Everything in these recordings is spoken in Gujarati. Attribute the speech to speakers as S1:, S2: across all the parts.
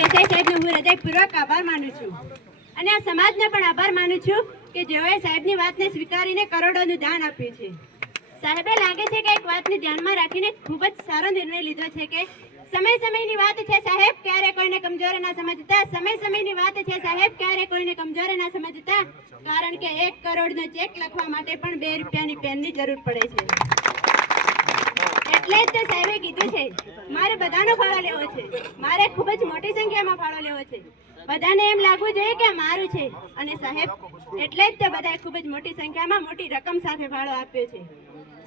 S1: દેસાઈ સાહેબનો હું હૃદયપૂર્વક આભાર માનું છું. અને આ સમાજને પણ આભાર માનું છું કે જેઓએ સાહેબની વાતને સ્વીકારીને કરોડોનું દાન આપ્યું છે. સાહેબે લાગે છે કે એક વાતને ધ્યાનમાં રાખીને ખૂબ જ સારો નિર્ણય લીધો છે કે સમય સમયની વાત છે સાહેબ, ક્યારે કોઈને કમજોર ના સમજતા? સમય સમયની વાત છે સાહેબ, ક્યારે કોઈને કમજોર ના સમજતા? કારણ કે એક કરોડનો ચેક લખવા માટે પણ બે રૂપિયાની પેનની જરૂર પડે છે. એટલે જ તો સાહેબે કીધું છે મારે બધાનો ફાળો લેવો છે. મારે ખૂબ જ મોટી સંખ્યામાં ફાળો લેવો છે. બધાને એમ લાગવું જોઈએ કે મારું છે. અને સાહેબ એટલે જ તો બધાએ ખૂબ જ મોટી સંખ્યામાં મોટી રકમ સાથે ફાળો આપ્યો છે.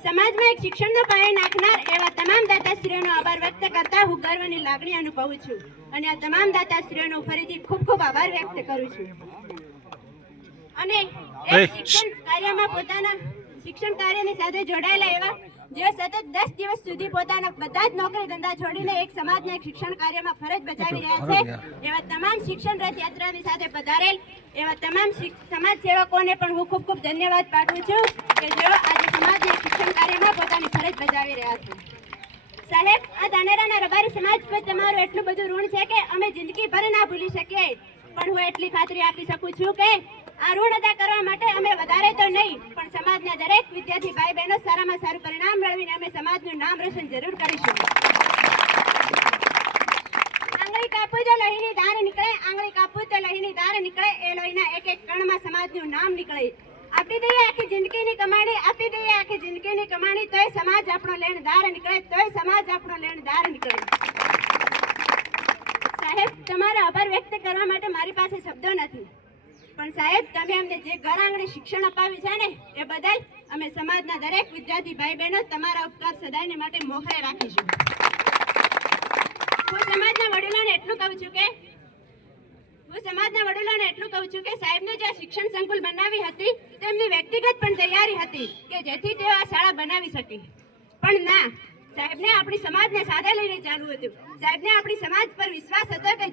S1: સમાજમાં એક શિક્ષણનો પાયો નાખનાર એવા તમામ દાતાશ્રીઓનો આભાર વ્યક્ત કરતા હું ગર્વની લાગણી અનુભવું છું. અને આ તમામ દાતાશ્રીઓનો ફરીથી ખૂબ ખૂબ આભાર વ્યક્ત કરું છું. અને શિક્ષણ કાર્યમાં પોતાના શિક્ષણ કાર્યની સાથે જોડાયેલા એવા જે સતત દસ દિવસ સુધી પોતાના બધા જ નોકરી ધંધા છોડીને એક સમાજના શિક્ષણ કાર્યમાં ફરજ બજાવી રહ્યા છે. એવા તમામ શિક્ષણ રથયાત્રાની સાથે પધારેલ એવા તમામ સમાજ સેવકોને પણ હું ખૂબ ખૂબ ધન્યવાદ પાઠવું છું કે જેઓ આજે સમાજના શિક્ષણ કાર્યમાં પોતાની ફરજ બજાવી રહ્યા છે. સાહેબ આ ધાનેરાના રબારી સમાજ પર તમારું એટલું બધું ઋણ છે કે અમે જિંદગીભર ના ભૂલી શકીએ. પણ હું એટલી ખાતરી આપી શકું છું કે આ ઋણ અદા કરવા માટે અમે વધારે તો નહીં પણ સમાજના દરેક વિદ્યાર્થી ભાઈ બહેનો સારામાં સારું પરિણામ મેળવીને અમે સમાજનું નામ રોશન જરૂર કરીશું. આંગળી કાપું તો લોહીની ધાર નીકળે, આંગળી કાપું તો લોહીની ધાર નીકળે, એ લોહીના એક એક કણમાં સમાજનું નામ નીકળે. આપી દઈએ આખી જિંદગીની કમાણી, આપી દઈએ આખી જિંદગીની કમાણી, તોય સમાજ આપણો લેણદાર નીકળે, તોય સમાજ આપણો લેણદાર નીકળે. સાહેબ, તમારો આભાર વ્યક્ત કરવા માટે મારી પાસે શબ્દો નથી. પણ સાહેબ, તમે અમને જે ઘર આંગણે શિક્ષણ અપાવ્યું છે ને, એ બદલ અમે સમાજના દરેક વિદ્યાર્થી ભાઈ બહેનો તમારા ઉપકાર સદાયને માટે મોખરે રાખીશું. હું સમાજના વડીલોને એટલું કહું છું કે, હું સમાજના વડીલોને એટલું કહું છું કે, સાહેબને જે શિક્ષણ સંકુલ બનાવી હતી, તેમની વ્યક્તિગત પણ તૈયારી હતી કે જેથી તેઓ આ શાળા બનાવી શકે. પણ ના, સાહેબને આપણી સમાજને સાથે લઈને ચાલવું હતું. સાહેબને આપણી સમાજ પર વિશ્વાસ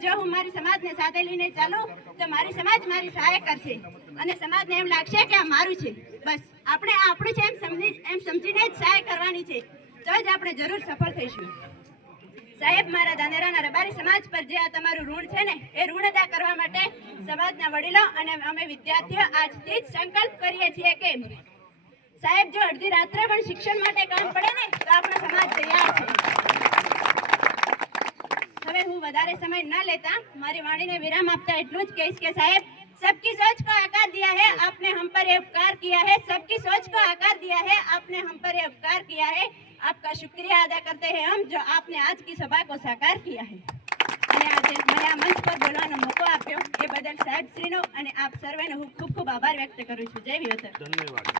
S1: જો હું મારી સમાજને સાથે લઈને ચાલું, તો મારી સમાજ મારી સહાય કરશે. અને સમાજને એમ લાગશે કે આ મારું છે. બસ, આપણે આપણું છે એમ સમજી, એમ સમજીને જ સહાય કરવાની છે. તો જ આપણે જરૂર સફળ થઈશું. સાહેબ, મારા દાનેરાના રબારી સમાજ પર જે આ તમારું ઋણ છે ને, એ ઋણ અદા કરવા માટે સમાજના વડીલો અને અમે વિદ્યાર્થીઓ આજથી જ સંકલ્પ કરીએ છીએ કે સાહેબ, જો અડધી રાત્રે પણ શિક્ષણ માટે કામ પડે ને, તો આપણો સમાજ તૈયાર છે. હવે હું વધારે સમય ન લેતા મારી વાણીને વિરામ આપતા એટલું જ કહીશ કે સાહેબ सबकी सोच को आकार दिया है आपने हम पर ये उपकार किया है सबकी सोच को आकार दिया है आपने हम पर ये उपकार किया है आपका शुक्रिया अदा करते हैं हम जो आपने आज की सभा को साकार किया है અને આજે મને આ મંચ પર બોલવાનો મોકો આપ્યો એ બદલ સાહેબ શ્રીનો અને આપ સર્વેનો હું ખૂબ ખૂબ આભાર વ્યક્ત કરું છું જય વિવતર